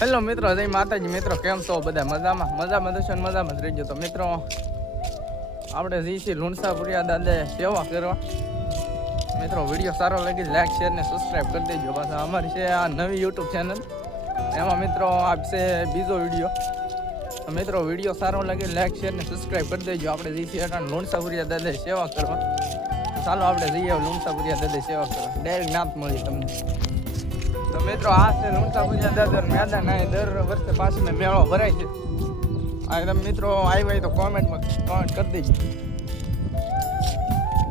Hello મિત્રો, જય માતાજી. મિત્રો કેમ છો બધા? મજામાં દર્શન મજામાં જ રહીજો. તો મિત્રો આપણે જઈશી લુણસાપુરિયા દાદા સેવા કરવા. મિત્રો વિડીયો સારો લાગે લાઈક શેર ને સબસ્ક્રાઈબ કરી દેજો. પાછા અમારી છે આ નવી યુટ્યુબ ચેનલ, એમાં મિત્રો આપશે બીજો વિડીયો. તો મિત્રો વિડીયો સારો લાગે લાઈક શેર ને સબસ્ક્રાઈબ કરી દેજો. આપણે જઈશી અટાણ લુણસાપુરિયા દાદા સેવા કરવા. ચાલો આપણે જઈએ લુણસાપુરિયા દાદા સેવા કરવા. ડાયરેક્ટ નાત મળી તમને. તો મિત્રો આ છે લુણસાપુરિયા દાદર મેદાન. આ દર વર્ષે પાછી મેળો ભરાય છે. આ તમે મિત્રો આવ્યા તો કોમેન્ટ કરી દેજો.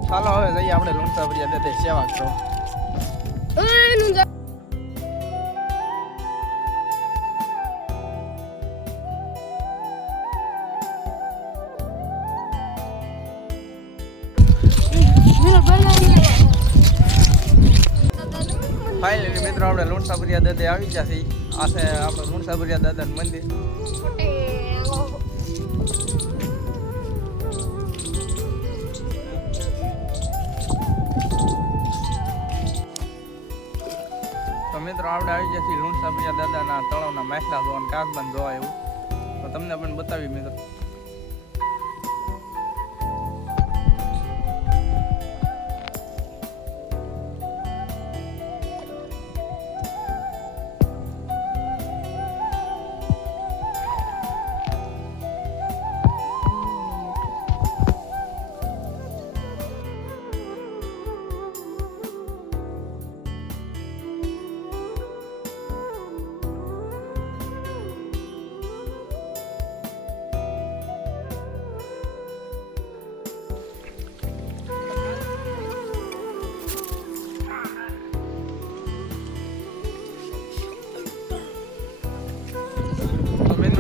ચાલો હવે જઈએ આપણે લુણસાપુરિયા દાદર સેવા કરવા. ફાઇનલી મિત્રો આપણે લુણસાપુરિયા દાદા આવી ગયા છીએ. આ છે આપણે લુણસાપુરિયા દાદાનું મંદિર. તો મિત્રો આપણે આવી ગયા છીએ લુણસાપુરિયા દાદાના તળાવના માછલા જોવા, કાગબાન જોવા. એવું તો તમને પણ બતાવી મિત્રો.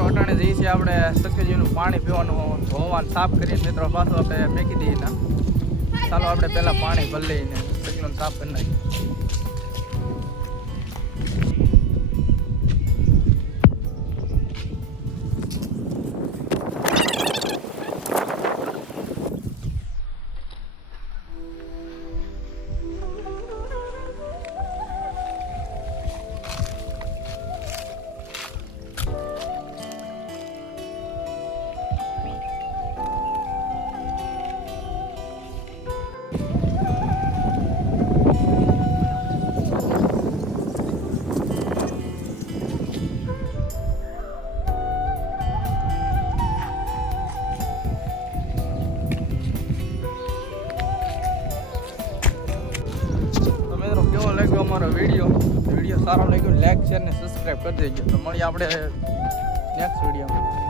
અટાણે જઈએ છીએ આપણે સખીજીનું પાણી પીવાનું હોવાનું સાફ કરીને મિત્રો પાછું આપણે ફેંકી દઈએ. ચાલો આપણે પહેલાં પાણી ભરી લઈને સખીનું સાફ કરી નાખીએ. કેવો લાગ્યો અમારો વિડીયો સારો લાગ્યો લાઈક શેર ને સબસ્ક્રાઈબ કરી દેજો. તો મળીએ આપણે નેક્સ્ટ વિડીયોમાં.